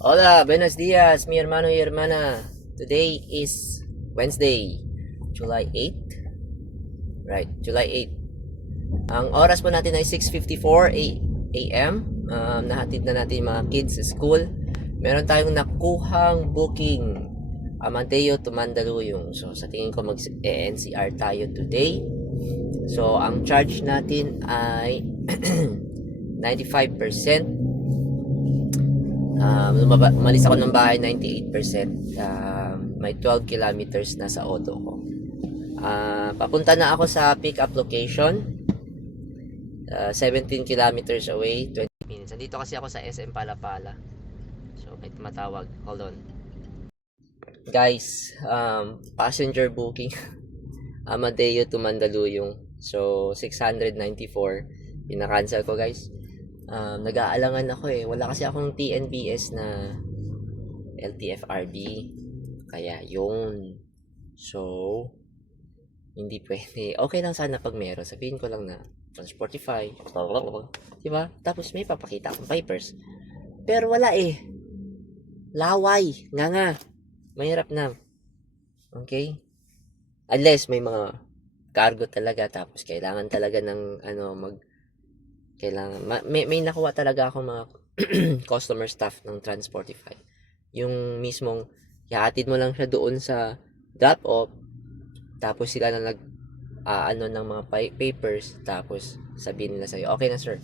Hola, buenos días, mi hermano y hermana. Today is Wednesday, July 8th. Right, July 8th. Ang oras po natin ay 6:54 a.m. Nahatid na natin yung mga kids sa school. Meron tayong nakuhang booking. Amateo to Mandaluyong. So, sa tingin ko mag-NCR tayo today. So, ang charge natin ay 95%. Umalis ako ng bahay 98%. May 12 kilometers na sa auto ko. Papunta na ako sa pick-up location. 17 kilometers away, 20 minutes. Nandito kasi ako sa SM Palapala. So, may tumatawag. Hold on. Guys, passenger booking. Amadeo to Mandaluyong. So, 694. Pinakancel ko, guys. Nag-aalangan ako eh. Wala kasi akong TNBS na LTFRB. Kaya yun. So, hindi pwede. Okay lang sana pag meron. Sabihin ko lang na Sportify. Diba? Tapos may papakita akong papers. Pero wala eh. Laway. Nga. Mahirap na. Okay? Unless may mga cargo talaga. Tapos kailangan talaga ng kailangan may nakuha talaga ako mga customer staff ng Transportify. Yung mismong ihatid mo lang siya doon sa drop off, tapos sila na ng mga papers, tapos sabihin nila sa'yo, okay na sir.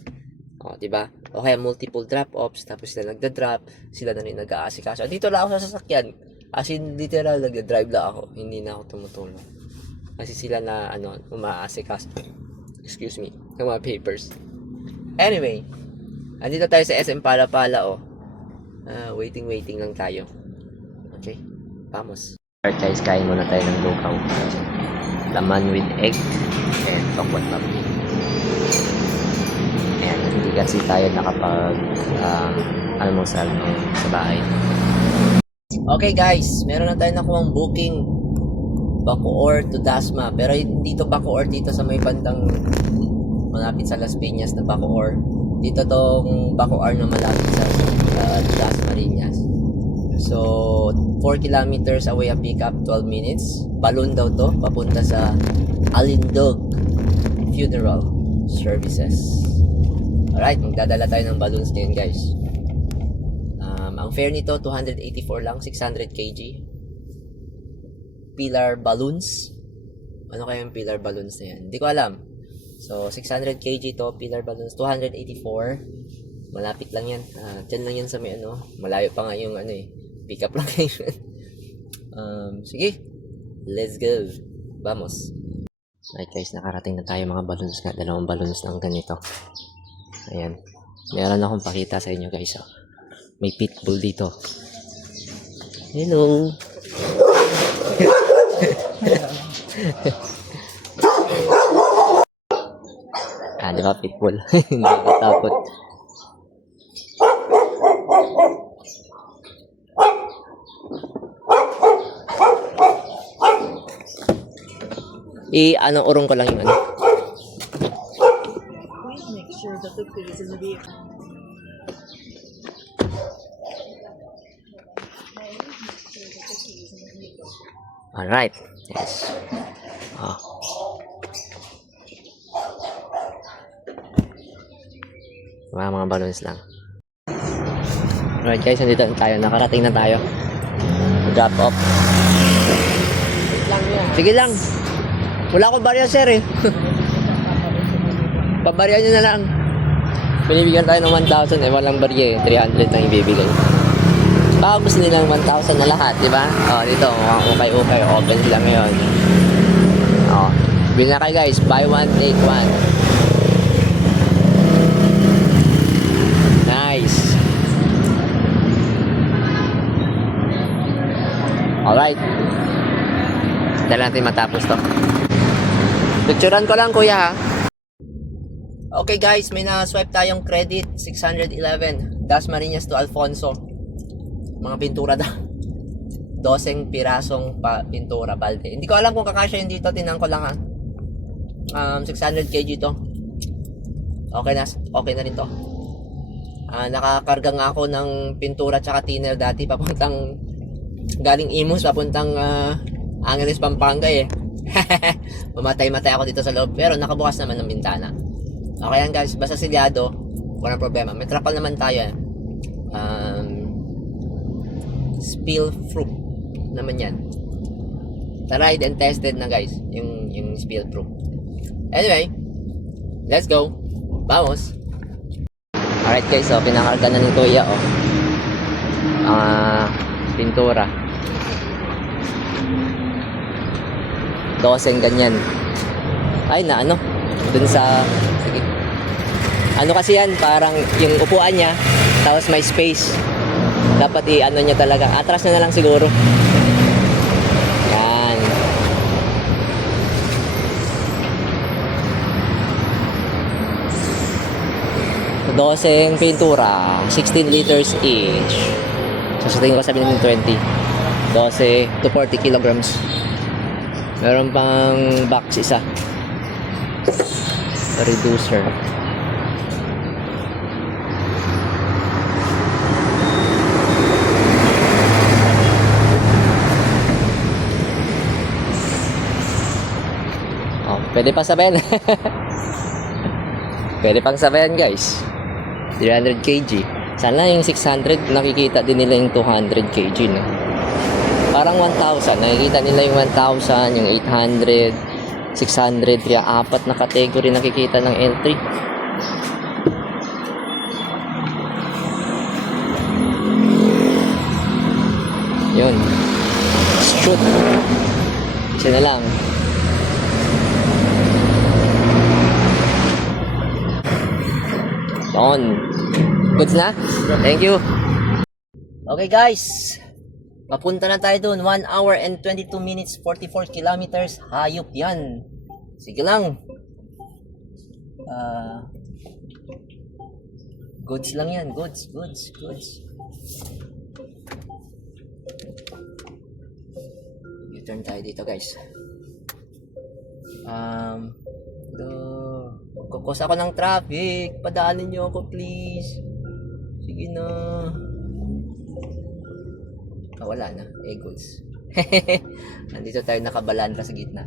O, diba? O kaya multiple drop offs, tapos sila nagda-drop, sila na rin nag-aasikaso. Dito lang ako sa sasakyan. As in, literal, nagda-drive lang ako. Hindi na ako tumutulong. Kasi sila na, umaasikaso. Excuse me. Ng mga papers. Anyway, andito tayo sa SM Palapala, oh. Waiting lang tayo. Okay, vamos. Alright guys, kain muna tayo ng lukaw. Laman with egg and tokwat labi. And hindi kasi tayo nakapag almusal sa bahay. Okay guys, meron na tayo nakuhang booking. Bacoor to Dasma. Pero dito Bacoor, dito sa may bandang malapit sa Las Piñas na Bacoor. Dito tong Bacoor na malapit sa Dasmariñas. So, 4 kilometers away ang pick up, 12 minutes. Balloon daw to, papunta sa Alindog Funeral Services. Alright, magdadala tayo ng balloons ngayon guys. Ang fare nito, 284 lang, 600 kg. Pillar balloons. Ano kaya yung pillar balloons na yan? Hindi ko alam. So, 600 kg to, pillar balloons, 284. Malapit lang yan. Dyan lang yan sa may malayo pa nga yung pick up location. Sige. Let's go. Vamos. Alright guys, nakarating na tayo mga balloons nga. 2 balloons lang ganito. Ayan. Meron akong pakita sa inyo guys. May pitbull dito. Hello. Di ba pitbull? Hindi natakot. Urong ko lang yung Please make sure that the food is in the vehicle. Alright. Yes. Mga balloons lang. Alright guys, nandito na tayo. Nakarating na tayo. Drop off. Sige lang. Wala akong barya sir eh. Pabarya nyo na lang. Binibigyan tayo ng 1,000 eh. Walang barya eh. 300 lang ibibigay. Baka gusto nilang 1,000 na lahat, di ba? Dito, mukhang ukay. Open sila ngayon. Bili na kayo guys. Buy one, take one. Nice. Alright. Dahil natin matapos to. Picturean ko lang kuya ha. Okay guys, may na-swipe tayong credit. 611. Dasmariñas to Alfonso. Mga pintura da. 12 pirasong pintura balde. Hindi ko alam kung kakasya yun dito. Tinan ko lang ha. 600 kg to. Okay na rin to. Nakakarga nga ako ng pintura tsaka thinner dati papuntang galing Imus papuntang Angeles, Pampanga eh. Mamatay-matay ako dito sa loob pero nakabukas naman ng bintana. Okay yan guys, basta silyado, walang problema. May trapal naman tayo eh. Spill proof naman yan. Tried and tested na guys, yung spill proof. Anyway, let's go. Vamos. Alright guys, so pinakarga na ni Kuya pintura. Doseng ganyan. Ay na ano, dun sa sige. Ano kasi yan, parang yung upuan niya, tapos may space. Dapat i-ano niya talaga. Atras na lang siguro. Yan. Doseng pintura, 16 liters each. So sa tingin ko sabihin ng 20. 12 to 40 kilograms. Meron pang box isa. Reducer. Oh, pwede pa sabayan. Pwede pang sabayan guys. 300 kg. Sana yung 600 nakikita din nila yung 200 kg no? Parang 1,000 nakikita nila yung 1,000, yung 800, 600, kaya apat na category nakikita ng L3. Yun, shoot. Isa na lang. On. Goods na? Thank you. Okay guys, mapunta na tayo dun. 1 hour and 22 minutes 44 kilometers. Hayop yan. Sige lang. Goods lang yan. Goods. U-turn tayo dito guys. Kukos ako ng traffic. Padaanin nyo ako please. Sige na. Wala na. Goods. Nandito tayo nakabalandra sa gitna.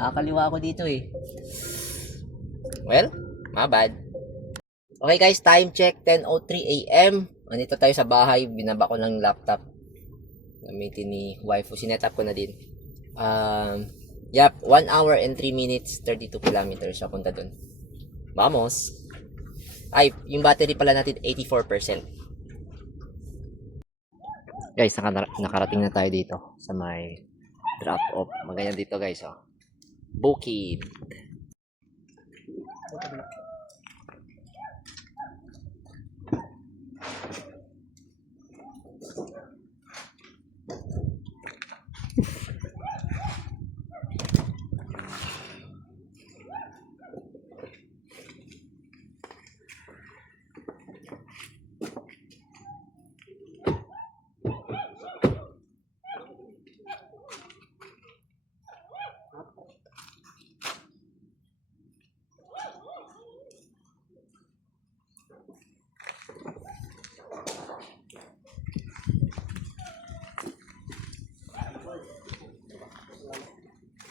Nakakaliwa ako dito eh. Well, my bad. Okay guys, time check 10:03 AM. Nandito tayo sa bahay. Binaba ko ng laptop. Gamitin ni waifu. Sinet up ko na din. Yep, 1 hour and 3 minutes 32 kilometers papunta dun. Vamos. Ay, yung battery pala natin 84%. Guys, nakarating na tayo dito sa may drop off. Magayan dito guys, Bukid.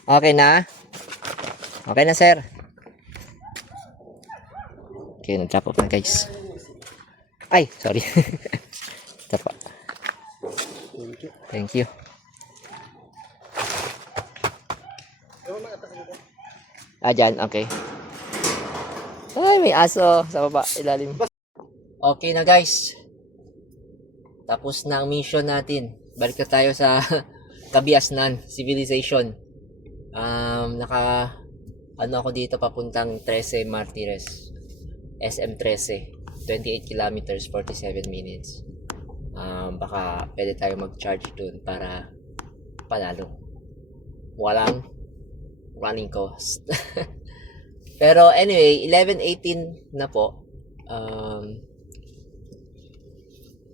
Okay na? Okay na, sir. Okay, nag-drop off na, guys. Ay, sorry. Ito po. Thank you. Dyan, okay. Ay, may aso sa baba, ilalim. Okay na, guys. Tapos na ang mission natin. Balik na tayo sa Kabiasnan Civilization. Ano ako dito papuntang 13 Martires. SM 13. 28 kilometers, 47 minutes. Baka pwede tayo mag-charge dun para panalo. Walang running cost. Pero anyway, 11:18 na po.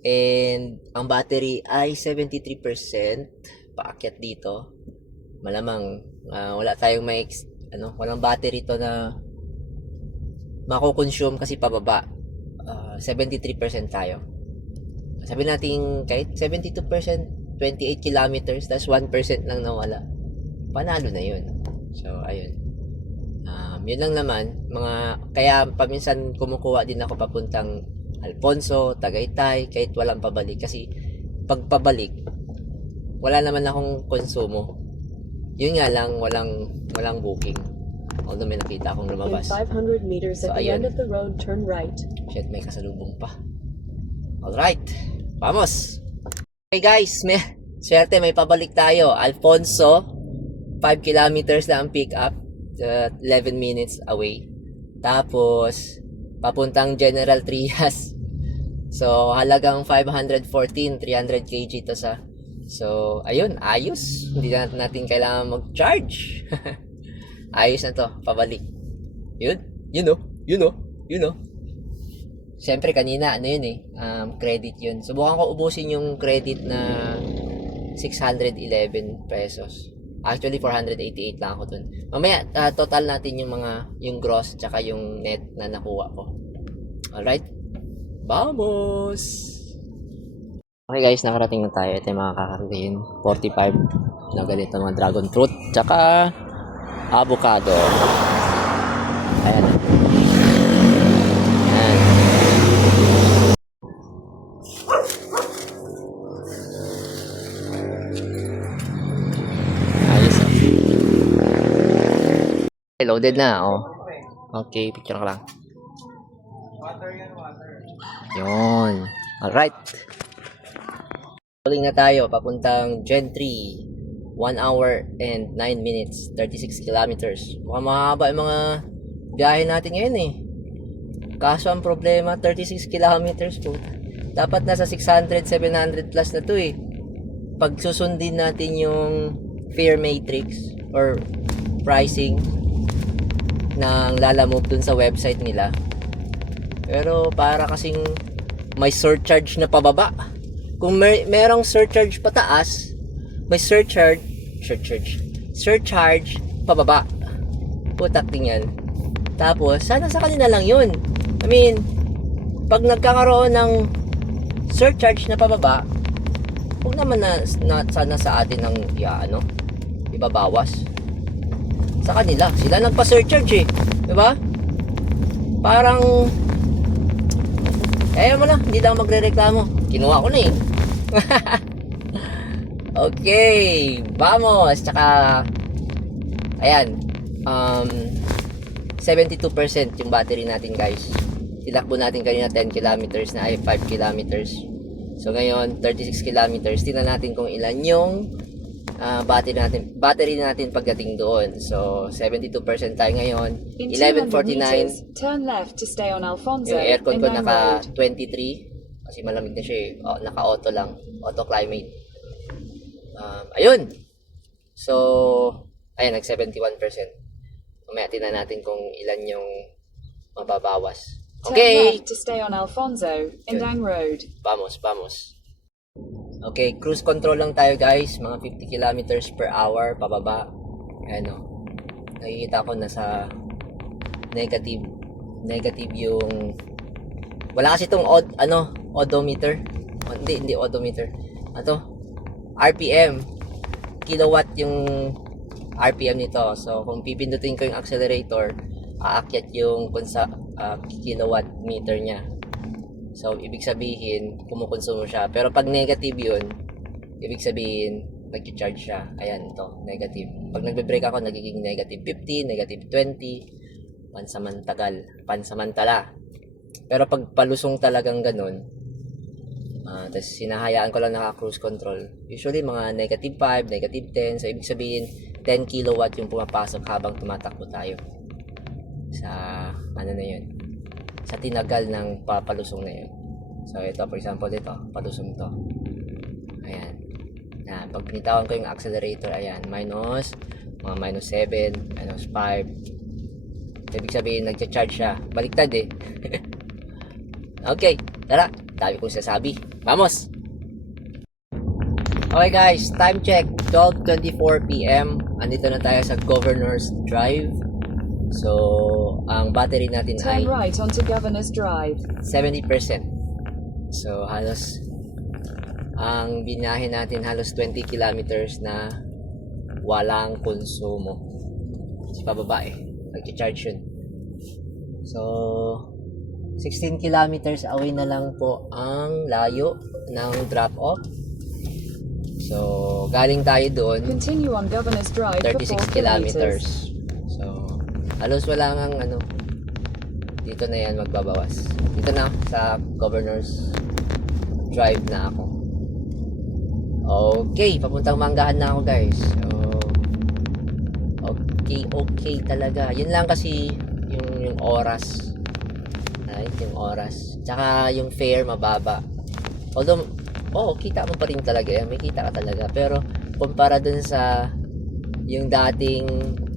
And ang battery ay 73%. Paakyat dito. Malamang wala tayong walang battery to na mako-consume kasi pababa. 73% tayo. Sabi natin kahit 72%, 28 kilometers, tas 1% lang nawala. Panalo na yun. So, ayun. Yun lang naman. Kaya paminsan kumukuha din ako papuntang Alfonso, Tagaytay, kahit walang pabalik. Kasi pag pabalik, wala naman akong konsumo. Yun nga lang, walang booking. Although may nakita akong In lumabas. 500 meters So, at the ayun. end of the road, turn right. Shit, may kasalubong pa. Alright, vamos! Okay guys, swerte may pabalik tayo. Alfonso, 5 kilometers na ang pick up, 11 minutes away. Tapos, papuntang General Trias. So, halagang 514, 300 kg to sa. So, ayun, ayos. Hindi na natin kailangan mag-charge. Ayos na to, pabalik. Yun oh. Siyempre kanina, ano yun credit yun. Subukan ko ubusin yung credit na 611 pesos. Actually, 488 lang ako dun. Mamaya, total natin yung gross tsaka yung net na nakuha ko. Alright? Vamos! Okay guys, nakarating na tayo. Ito yung mga kakariin. 45 na ganito mga dragon fruit. Tsaka avocado. Ayan. Ayan. Ayos oh. Okay, loaded na oh. Okay, picture ka lang. Yun. Alright. Rolling na tayo. Papuntang Gen 3. 1 hour and 9 minutes. 36 kilometers. Mukhang mahaba yung mga biyahe natin ngayon Kaso ang problema, 36 kilometers po. Dapat nasa 600, 700 plus na to Pag susundin natin yung fare matrix or pricing ng lalamove dun sa website nila. Pero para kasing may surcharge na pababa. Kung merong surcharge pataas, may surcharge pababa. Putak din yan. Tapos, sana sa kanila lang yun. I mean, pag nagkakaroon ng surcharge na pababa, huwag naman na sana sa atin ng ibabawas. Sa kanila, sila nagpa-surcharge diba? Parang mo na, hindi lang magre-reklamo. Kinuha ko na Okay, vamos. Tsaka ayan, 72% yung battery natin guys. Tinakbo natin kanina 10 kilometers na ay 5 kilometers. So ngayon 36 kilometers. Tingnan natin kung ilan yung battery natin pagdating doon. So 72% tayo ngayon. In 200 11:49. meters, turn left to stay on Alfonso. Yung aircon ko Ingang naka Road. 23 kasi malamig na siya naka-auto lang, auto climate. Ayun. So, ayun, nag 71%. Mamaya tingnan natin kung ilan yung mababawas. Turn Okay. left to stay on Alfonso. Indang Road. Vamos. Okay, cruise control lang tayo guys. Mga 50 kilometers per hour pababa. Ano. Nakikita ko nasa negative yung wala kasi itong odometer. Hindi odometer. RPM. Kilowatt yung RPM nito. So, kung pipindutin ko yung accelerator, aakyat yung kilowatt meter niya. So, ibig sabihin, kumukonsumo siya. Pero pag negative yun, ibig sabihin, nag-charge siya. Ayan, ito, negative. Pag nagbe-break ako, nagiging negative 50, negative 20, pansamantala. Pero pag palusong talagang ganun, tapos sinahayaan ko lang naka-cruise control. Usually, mga negative 5, negative 10. So, ibig sabihin, 10 kilowatt yung pumapasok habang tumatakbo tayo. Sa, sa tinagal ng papalusong na yun. So, ito, for example, ito, palusong to. Ayan. Pag pinitawan ko yung accelerator, ayan, minus 7, minus 5. Ibig sabihin, nagcha-charge siya. Baliktad Okay, tara. Dami kong sasabi. Vamos! Okay guys, time check. 12:24 PM. Andito na tayo sa Governor's Drive. So, ang battery natin ay Turn right onto Governor's Drive. 70%. So, halos, ang binahe natin halos 20 kilometers na walang konsumo. Si pababa nag-charge yun. So, 16 kilometers away na lang po ang layo ng drop-off. So, galing tayo doon, Continue on Governor's Drive for 36 4 kilometers. kilometers. So, halos wala ngang dito na yan magbabawas. Dito na sa Governor's Drive na ako. Okay, papuntang Manggahan na ako guys. So, okay talaga. Yun lang kasi yung oras. Right? Yung oras. Tsaka yung fare mababa. Although, kita mo pa rin talaga yan. May kita ka talaga. Pero, kumpara dun sa yung dating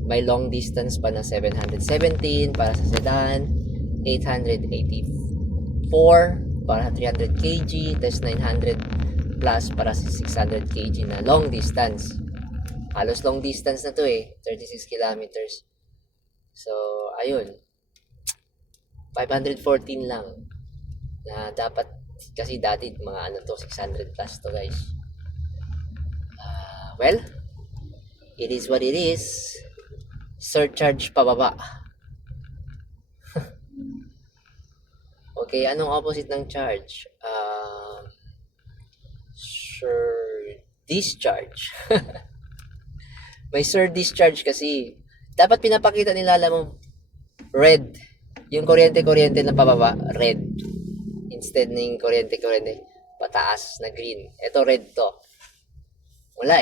may long distance pa na 717 para sa sedan, 884 para 300 kg, tapos 900 plus para sa 600 kg na long distance. Halos long distance na to 36 kilometers. So, ayun. 514 lang. Na dapat, kasi dati mga 600 plus to guys. Well, it is what it is. Surcharge pababa. Okay, anong opposite ng charge? Discharge. May discharge kasi. Dapat pinapakita nila, alam mo, red. Yung kuryente-kuryente na pababa, red. Instead ng kuryente-kuryente, pataas na green. Ito red to. Wala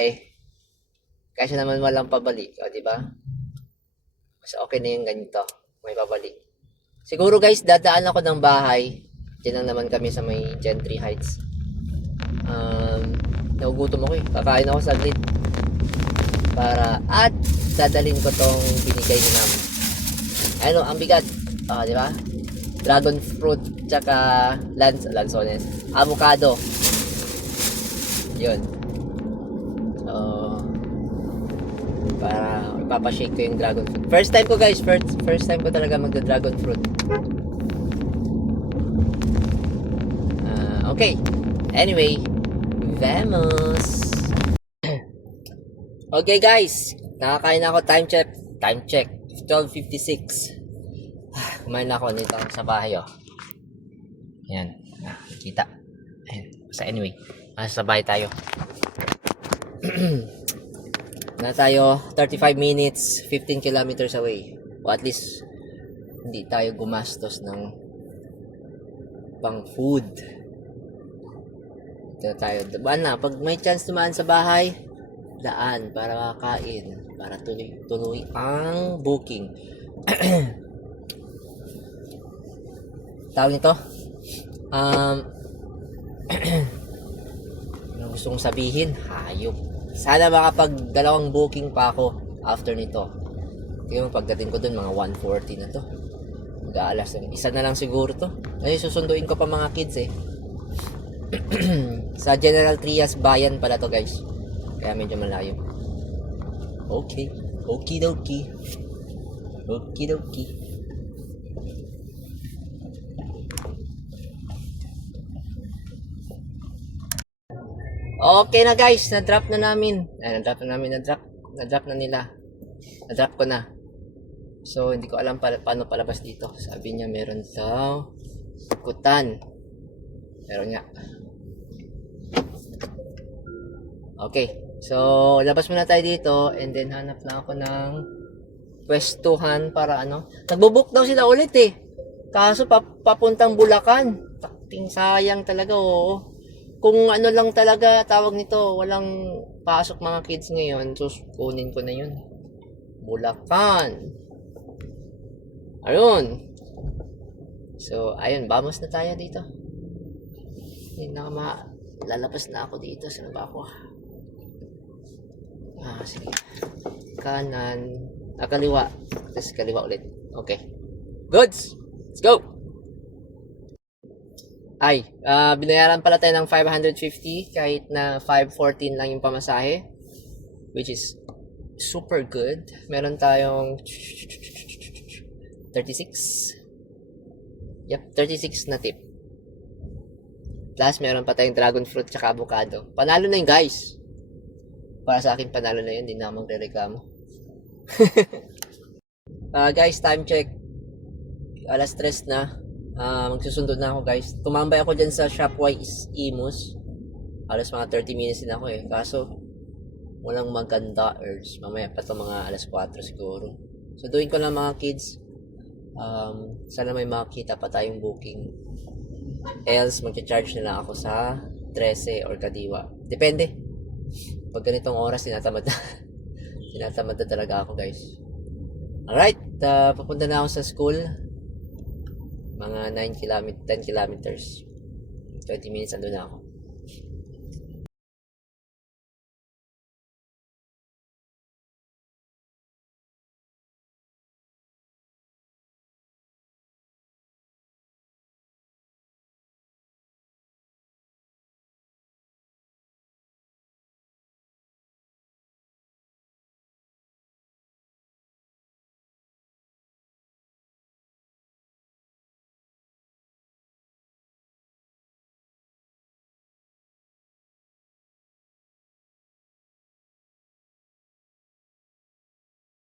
Kasi naman walang pabalik. O, diba? Mas okay na yung ganito. May pabalik. Siguro guys, dadaan ako ng bahay. Diyan lang naman kami sa may Gentry Heights. Nagugutom ako Kakain ako saglit. At dadalhin ko tong binigay ni Ma'am. Ano, ang bigat. Di ba? Dragon fruit, tsaka lansones. Avocado. Yun. Para ipapashake ko yung dragon fruit. First time ko guys, first time ko talaga magda-dragon fruit. Okay. Anyway, vamos. Okay guys, nakakain na ako. Time check. 12:56. Kumain na ako nito sa bahay Ayan, kita. Ayan. So anyway, sa bahay tayo. Na tayo 35 minutes, 15 kilometers away. O at least hindi tayo gumastos ng pang food. Ito tayo. Daan na, pag may chance tumaan sa bahay, daan para makakain, para tuloy ang booking. Tawag nito? Ano gusto kong sabihin? Hayop. Sana makapag dalawang booking pa ako after nito. Kaya pagdating ko dun, mga 1:40 na to. Mag-aalas ng isa na lang siguro to. Kasi susunduin ko pa mga kids Sa General Trias Bayan pala to guys. Kaya medyo malayo. Okay. Okidoki. Okay na guys, na-drop na namin. Na-drop na nila. Na-drop ko na. So, hindi ko alam paano palabas dito. Sabi niya meron daw kutan. Meron nga. Okay. So, labas muna tayo dito and then hanap lang ako ng pwestuhan para Nagbo-book daw sila ulit Kaso papuntang Bulacan. Takting sayang talaga Kung lang talaga tawag nito, walang pasok mga kids ngayon, so kunin ko na yun. Bulacan. Ayun. So, ayun, vamos na tayo dito. Lalabas na ako dito. Saan ba ako? Sige. Kanan. Kaliwa. Tapos kaliwa ulit. Okay. Goods! Let's go! Binayaran pala tayo ng 550 kahit na 514 lang yung pamasahe, which is super good. Meron tayong 36. Yep, 36 na tip. Plus, meron pa tayong dragon fruit tsaka avocado. Panalo na yun, guys. Para sa akin, panalo na yun. Hindi na ako magre-reklamo. Guys, time check. Alas 3 na. Magsusundo na ako, guys. Tumambay ako dyan sa Shopwise Imus. Alas mga 30 minutes din ako eh. Kaso, walang maganda urge. Mamaya pa ito mga alas 4 siguro. So, doing ko lang mga kids. Sana may makita pa tayong booking. Else, magcha-charge na lang ako sa 13 or Kadiwa. Depende. Pag ganitong oras, tinatamad na. Tinatamad na talaga ako, guys. Alright, papunta na ako sa school. Mga 10 kilometers. 20 minutes andun na ako.